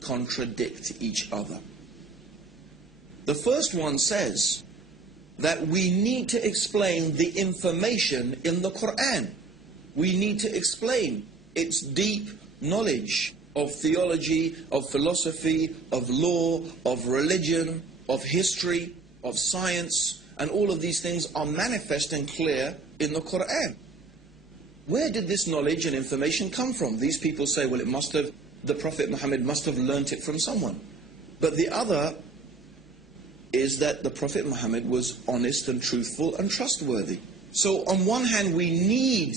contradict each other. The first one says that we need to explain the information in the Quran. We need to explain its deep knowledge of theology, of philosophy, of law, of religion, of history, of science, and all of these things are manifest and clear in the Quran. Where did this knowledge and information come from? These people say, well, the Prophet Muhammad must have learnt it from someone. But the other is that the Prophet Muhammad was honest and truthful and trustworthy. So on one hand we need,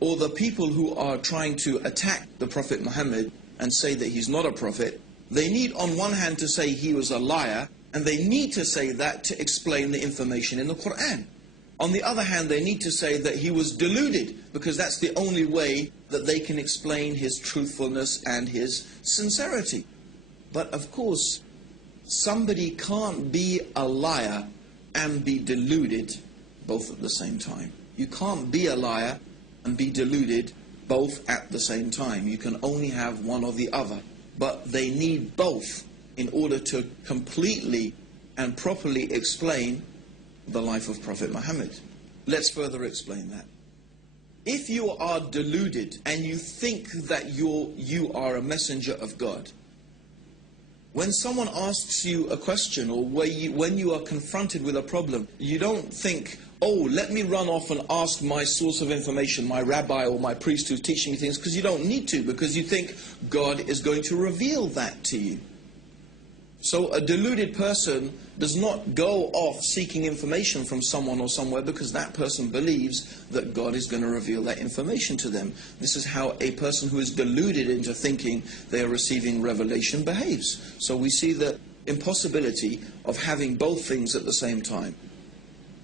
or the people who are trying to attack the Prophet Muhammad and say that he's not a prophet, they need on one hand to say he was a liar, and they need to say that to explain the information in the Quran. On the other hand, they need to say that he was deluded, because that's the only way that they can explain his truthfulness and his sincerity. But of course, somebody can't be a liar and be deluded both at the same time. You can't be a liar and be deluded both at the same time. You can only have one or the other. But they need both in order to completely and properly explain the life of Prophet Muhammad. Let's further explain that. If you are deluded and you think that you are a messenger of God, when someone asks you a question, or when you are confronted with a problem, you don't think, oh, let me run off and ask my source of information, my rabbi or my priest who's teaching me things, because you don't need to, because you think God is going to reveal that to you. So a deluded person does not go off seeking information from someone or somewhere because that person believes that God is going to reveal that information to them. This is how a person who is deluded into thinking they are receiving revelation behaves. So we see the impossibility of having both things at the same time.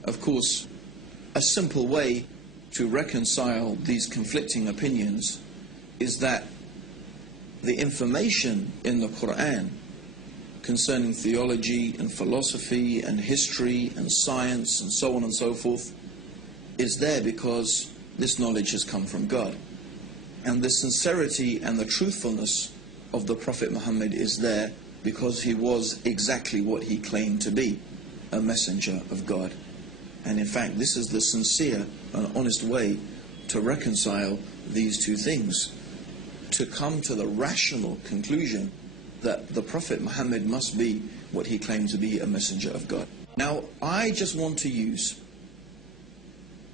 Of course, a simple way to reconcile these conflicting opinions is that the information in the Quran concerning theology and philosophy and history and science and so on and so forth is there because this knowledge has come from God. And the sincerity and the truthfulness of the Prophet Muhammad is there because he was exactly what he claimed to be, a messenger of God. And in fact, this is the sincere and honest way to reconcile these two things, to come to the rational conclusion that the Prophet Muhammad must be what he claimed to be, a messenger of God. Now, I just want to use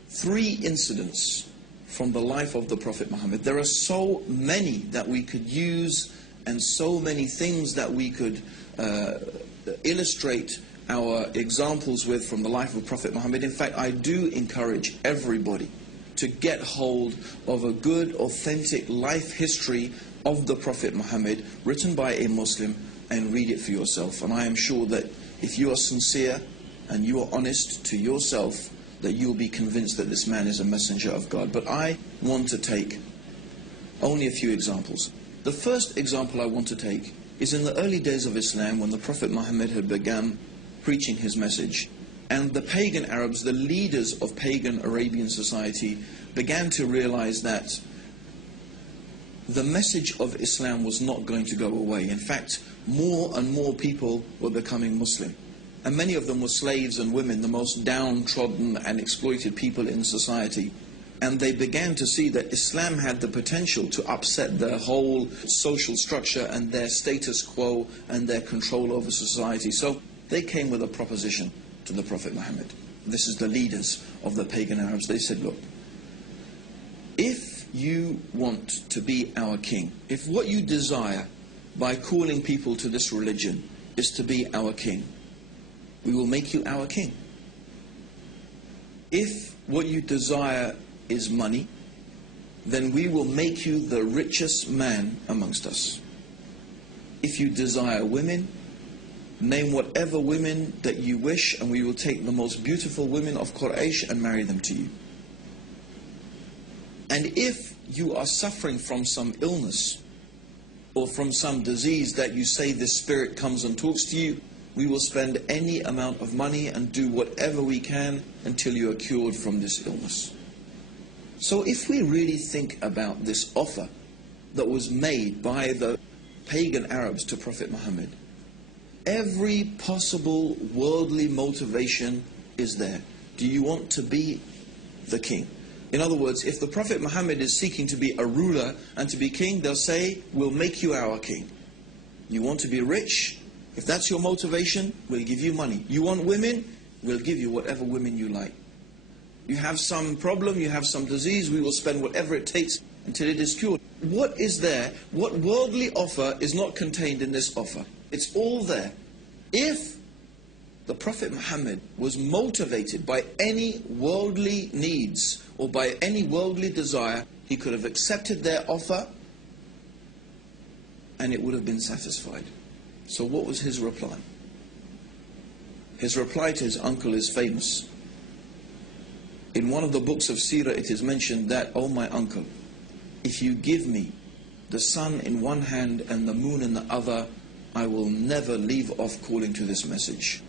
3 incidents from the life of the Prophet Muhammad. There are so many that we could use and so many things that we could illustrate our examples with from the life of Prophet Muhammad. In fact, I do encourage everybody to get hold of a good, authentic life history of the Prophet Muhammad, written by a Muslim, and read it for yourself. And I am sure that if you are sincere and you are honest to yourself, that you'll be convinced that this man is a messenger of God. But I want to take only a few examples. The first example I want to take is in the early days of Islam, when the Prophet Muhammad had begun preaching his message, and the pagan Arabs, the leaders of pagan Arabian society, began to realize that the message of Islam was not going to go away. In fact, more and more people were becoming Muslim. And many of them were slaves and women, the most downtrodden and exploited people in society. And they began to see that Islam had the potential to upset their whole social structure and their status quo and their control over society. So they came with a proposition to the Prophet Muhammad. This is the leaders of the pagan Arabs. They said, look, if you want to be our king, if what you desire by calling people to this religion is to be our king, we will make you our king. If what you desire is money, then we will make you the richest man amongst us. If you desire women, name whatever women that you wish, and we will take the most beautiful women of Quraysh and marry them to you. And if you are suffering from some illness or from some disease that you say this spirit comes and talks to you, we will spend any amount of money and do whatever we can until you are cured from this illness. So if we really think about this offer that was made by the pagan Arabs to Prophet Muhammad. Every possible worldly motivation is there. Do you want to be the king? In other words, if the Prophet Muhammad is seeking to be a ruler and to be king, they'll say, we'll make you our king. You want to be rich? If that's your motivation, we'll give you money. You want women? We'll give you whatever women you like. You have some problem, you have some disease, we will spend whatever it takes until it is cured. What is there? What worldly offer is not contained in this offer? It's all there. If the Prophet Muhammad was motivated by any worldly needs or by any worldly desire, he could have accepted their offer and it would have been satisfied. So what was his reply? His reply to his uncle is famous. In one of the books of Seerah it is mentioned that, "Oh my uncle, if you give me the sun in one hand and the moon in the other, I will never leave off calling to this message."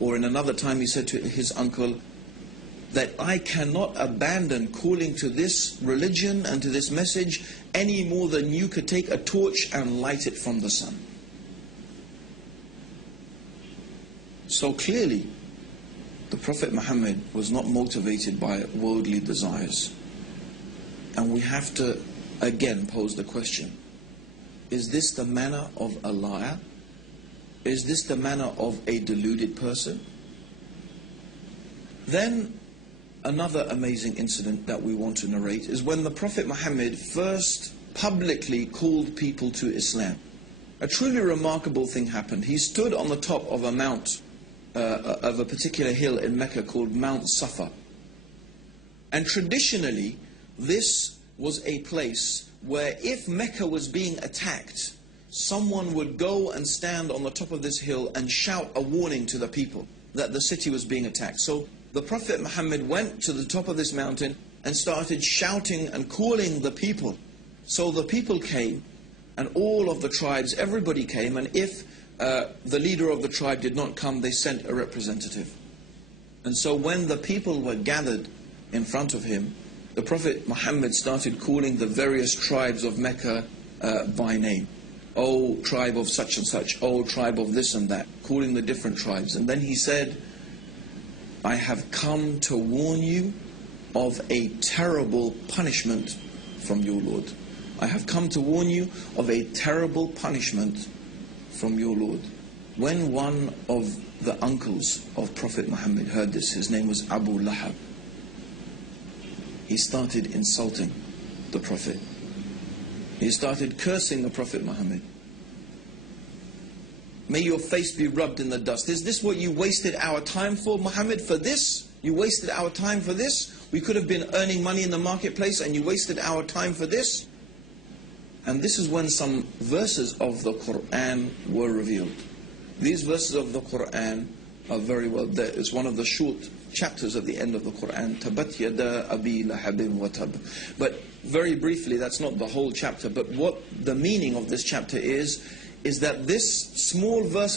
Or in another time he said to his uncle that I cannot abandon calling to this religion and to this message any more than you could take a torch and light it from the sun. So clearly, the Prophet Muhammad was not motivated by worldly desires. And we have to again pose the question, is this the manner of a liar? Is this the manner of a deluded person? Then another amazing incident that we want to narrate is when the Prophet Muhammad first publicly called people to Islam. A truly remarkable thing happened. He stood on the top of a mount, of a particular hill in Mecca called Mount Safa. And traditionally, this was a place where if Mecca was being attacked, someone would go and stand on the top of this hill and shout a warning to the people that the city was being attacked. So the Prophet Muhammad went to the top of this mountain and started shouting and calling the people. So the people came, and all of the tribes, everybody came, and if the leader of the tribe did not come, they sent a representative. And so when the people were gathered in front of him, the Prophet Muhammad started calling the various tribes of Mecca by name. Oh, tribe of such and such, oh, tribe of this and that, calling the different tribes. And then he said, I have come to warn you of a terrible punishment from your Lord. I have come to warn you of a terrible punishment from your Lord. When one of the uncles of Prophet Muhammad heard this, his name was Abu Lahab, he started insulting the Prophet. He started cursing the Prophet Muhammad. May your face be rubbed in the dust. Is this what you wasted our time for, Muhammad? For this? You wasted our time for this? We could have been earning money in the marketplace and you wasted our time for this? And this is when some verses of the Quran were revealed. These verses of the Quran are very well there. It's one of the short chapters at the end of the Quran. Tabat yada abi lahabin wa tab. But very briefly, that's not the whole chapter, but what the meaning of this chapter is that this small verse of